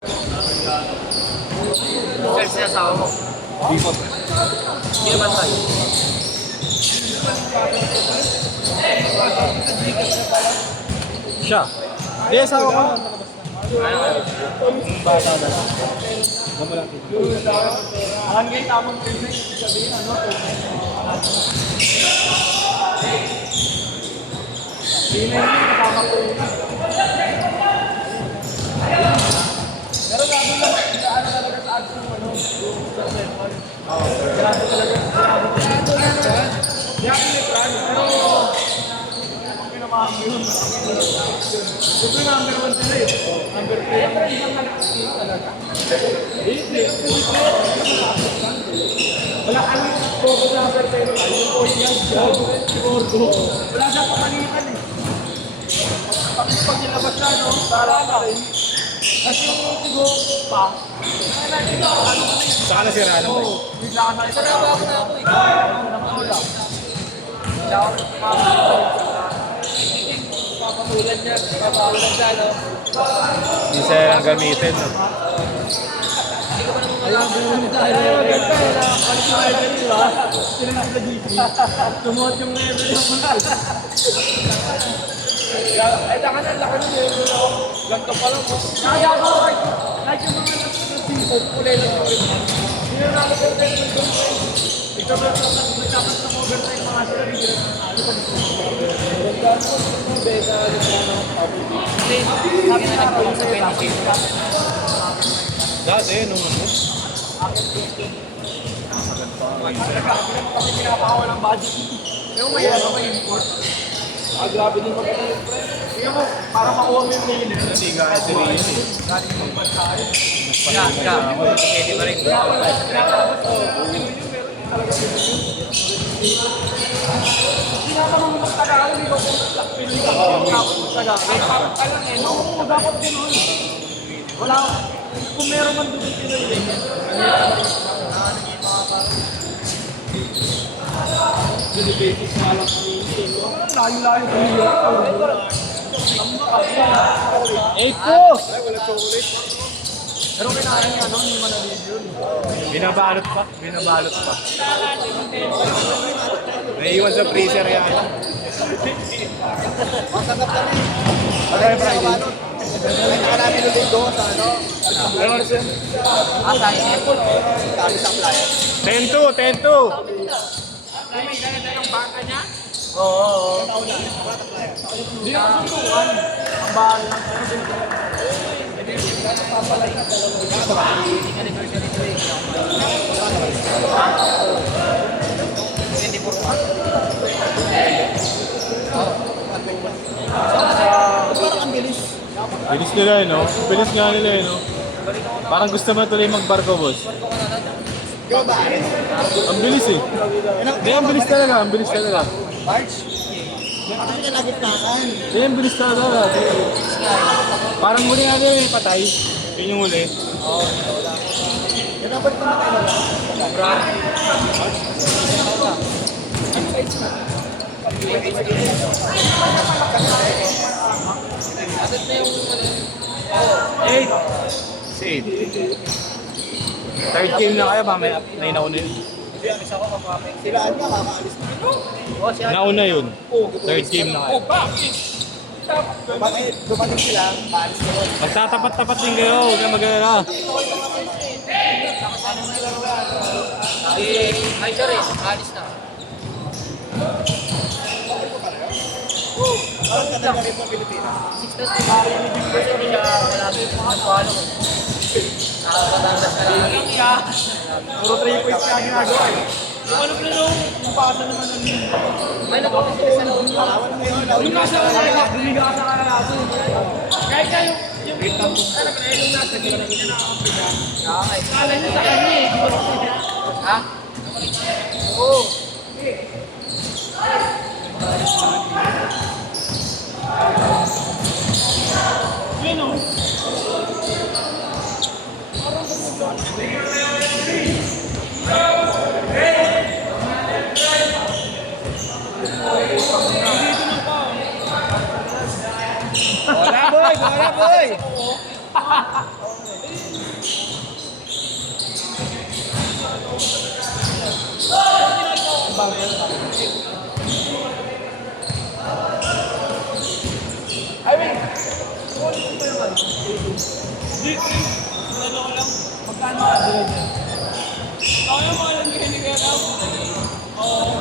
Search na asawa mo. Di pa. Hindi naman tayo. Siya. Di, asawa ko. Bata na. Gamo lang. Ang ngayon tamang training, sabihin ano, hindi na yun, kasama ko yun. Pero gano'n lang, ano talaga sa ads yung ano, yung cellphone. Grabe talaga, di ako may plan, pero ang pinamahal mo yun. Gusto yung number 1 sila eh. Number 3. Pero isang nag-skate talaga. Wala kami focus na number 10. Yung point yan, siguro. Wala siya pamalitan eh. Pag nilabas na, no? Tara na rin. Kasi yung siguro pa. Saka nasira na ba? Bigla ka na. Isa na ako na ako eh. Bigla ako papatulan niya. Papatulan siya, no? Hindi siya lang gamitin. No? Ayun, ganda eh. Palit yung level, di ba? Sila na sila GP. Tumuot yung level yung mga. Ay, laka na level ako. Ganto pa lang, oh. Kaya ako, like yung mga nag-simple, kulay lang yung level. Hindi na namin yung level doon. Ikaw na nagtakas ng overtime mga sila rin. Ano pa dito? Ganda mo, besa, Kasi sabi na nagpulong sa 20K. Dati, nung ano? kasi pinapakawa ng budget. Yung may ano, may import. Grabe din magkano yung price. Tingnan mo, para makuha mo yung millionaire. Hindi nga si Rin eh. Galing ng bansa yun. Pwede pa rin. Kaya wala sa pinapabot ko. Yung meron talaga tinatanong mo mag-Tagalog, ikaw kung pili ka mag-Tagalog. Parang ka lang eh, no? Dapat gano'n. Wala, kung meron man doon Pinoy eh. Dinibatis nga lang kami. Layo-layo kami yun. Epo! Pero kinain niya, no? Hindi man na-leave yun. Binabalot pa. Binabalot pa. Naiiwan sa freezer yan. Masagap kami. Ano yung Friday? Kaya namin ulit doon sa ano? Ano oras yan? Asa yung Kami sa flyer. 10-2, 10-2. May dala yung bangka niya? Oo. Hindi na kasuntukan. Ang bahan lang. Parang ang bilis. Bilis nila eh, no? Bilis nga nila eh, no? Parang gusto mo tuloy magbarko, boss. Ikaw ba? Ang bilis eh. Hindi, ang bilis talaga, ang bilis talaga. March? Kasi nalagitnakan. Hindi, ang bilis talaga. Parang muli nga nila yung patay. Yun yung huli. Yan ang ba't naman kayo lang? Eight. Eight. Third game na kayo, mamaya nauna yun. Sila niya makakaalis na. Nauna yun. Third game na kayo. Bakit dumating sila, paalis na yun. Magtatapat-tapat din kayo, huwag na mag-alala. Ay, sorry. Alis na. Parang ganda rin sa Pilipinas. 6:30 siya malapit ng palo. Nakakatandas na lang. Puro 3 points nga ginagawa eh. Yung ano na nung pasa naman ng May nag-office sila sa loob. yung nasa kanila, bumiga ka sa kanila. Kahit na yung nasa gilid niya nakakampiga. Kala niya sa kanya eh. Ha? Oo. Yun o. Bola boy! Bola boy! Magkano ka doon? Kaya mo alam hindi ka alam. Oo.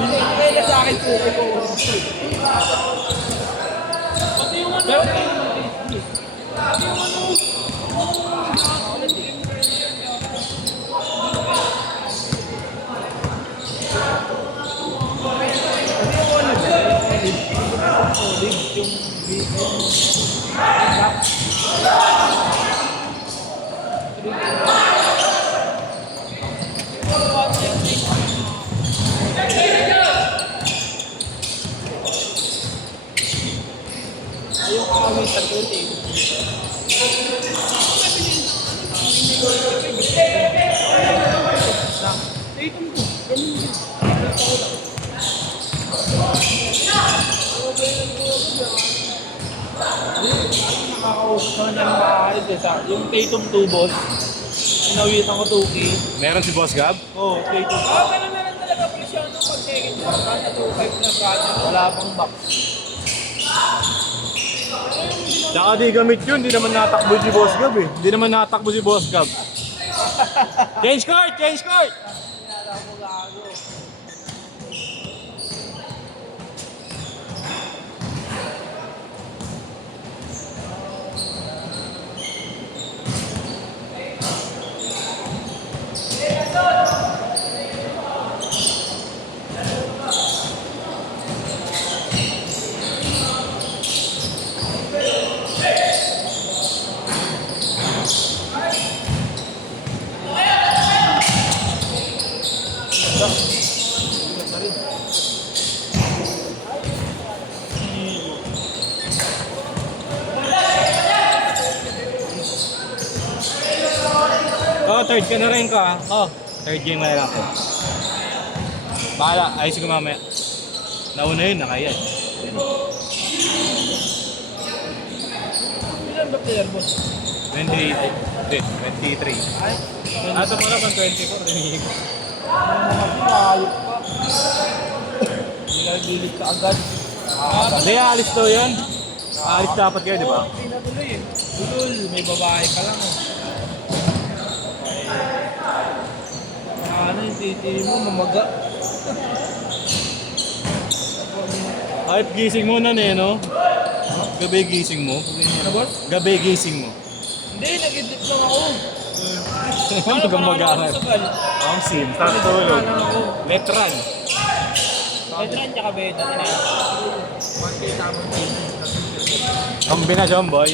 Binigay ka sa akin po. Pati yung ano. Pati yung ano. Ayoko kami sa tuti. Nakakausap naman yung makakait eh. Yung Tatum 2 boss, inawitan ko 2K. Meron si Boss Gab? Oo, Tatum. Meron talaga presyon nung pag-take mo. Kaya 2.5 na brother. Wala pang box. Tsaka di gamit yun, di naman natakbo si Boss Gab eh. Di naman natakbo si Boss Gab. Change court! Change court! Oh, third ka na rin ka. Oh, third game na rin ako. Bahala, ayos ko mamaya. Nauna yun, nakaya. Ilan ba player boss? 28. 23. Ay, Ato mo na pang 24. Rinigig ko. ayok pa. Dilig ka agad. Hindi, alis to yan. Alis dapat kayo, di ba? Pinatuloy eh. Tulol, may babae ka lang eh. Ano yung titiri mo, mamaga. Ay, gising mo na no? Gabi gising mo. Ano boss? Gabi gising mo. Hindi, nag-edit lang ako. Ano kang mag-aaral? Sagal. Ang sim, start tulog. Lang ako. Letran. Pedran tsaka beta. Ang binadyon, boy.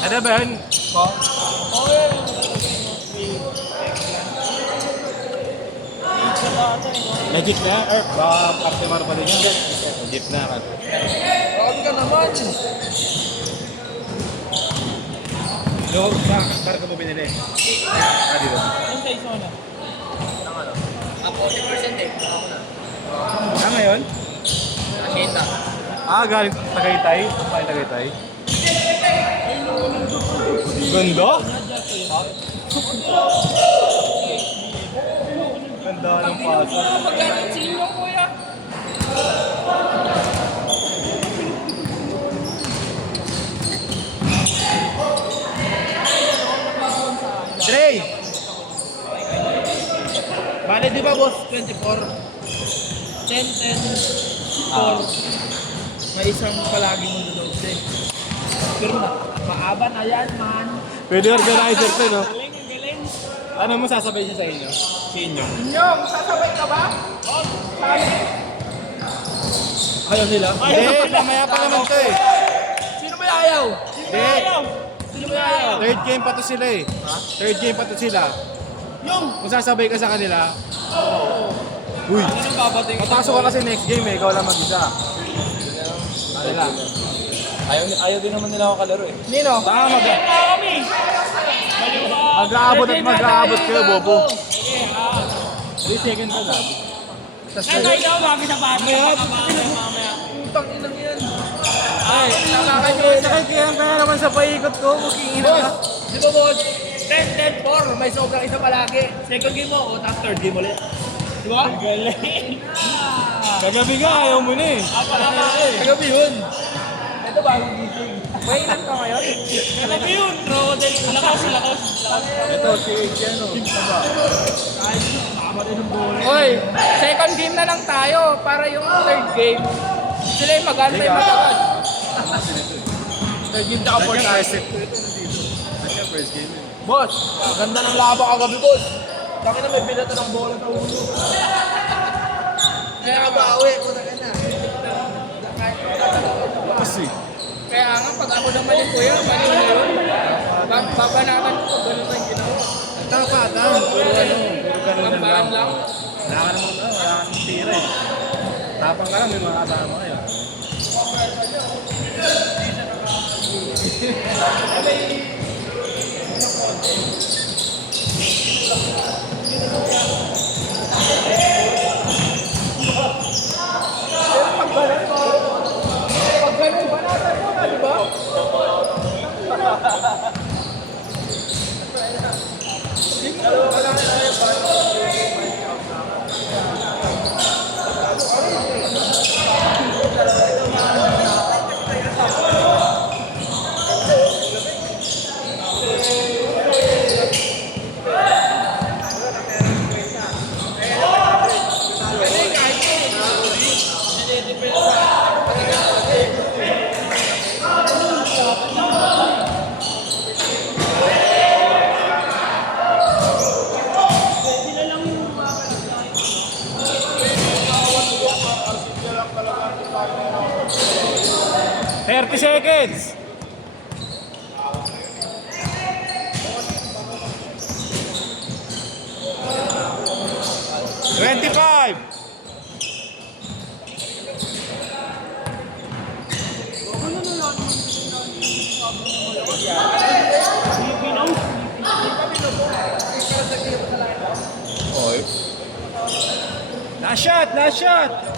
Ano ba yun? Oo yan. Legit na? Or baka customer pa din yan? Legit na. Grabe ka naman. No, saan ka mo binili? Dito. Anong size mo na? Ako, 40% eh. Ngayon? Nakita. Galing Tagaytay? Tagaytay? Ganda? Ganda ng paso. Magkano sino kuya? Trey! Bale, di ba boss? 24. 10, 4. May isang palagi mo doon din. Pero na, maaba na yan, man. Pwede organizer to, no? Galing, ang galing. Ano mo sasabay siya sa inyo? Sa inyo? Inyong, sasabay ka ba? Sabi. Ayaw nila? Hindi, mamaya pa naman to eh. Sino may ayaw? Hindi. Sino may ayaw? Third game pa to sila eh. Third game pa to sila. Yung! Kung sasabay ka sa kanila, uy, Sino babating? papasok ka kasi next game eh, ikaw lang mag-isa. Ano lang? Ayaw din naman nila ako kalaro eh. Nino? Baka kami! mag-aabot at mag-aabot kayo, bobo. 3 seconds ka lang. Kaya ikaw bago sa bata. Mamaya. Utang inang yan. Ay, Sakit kaya naman sa paikot ko, muking ina ka. Di ba boss? 10-10-4, may sobrang isa palagi. Second game mo, o tapos third game ulit. Di ba? Galing. Kagabi nga, ayaw mo na eh. Kagabi yun. Ito bagong gising. May ilan ka ngayon? Alam mo yun, crocodile. Lakas. Ito, si Adriano. Oy, second game na lang tayo para yung third game. Sila yung mag-antay matagal. Third game tsaka fourth game. Kanya first game yun. Boss, ganda ng laba kagabi, boss. Taki na may binata ng bola sa ulo. Kaya kabawi, puta ka na. Kasi. Kaya nga, pag ako naman yung kuya, mali na yun. Babanatan ko pag ganun ang ginawa. Tapatan. Puro ganun Pambaan lang. Wala ka naman, wala ka naman tira eh. Tapang ka lang, may mga kasama kayo. Pag ganun, banatan mo na, di ba? Seconds! $25! Last shot! Last shot!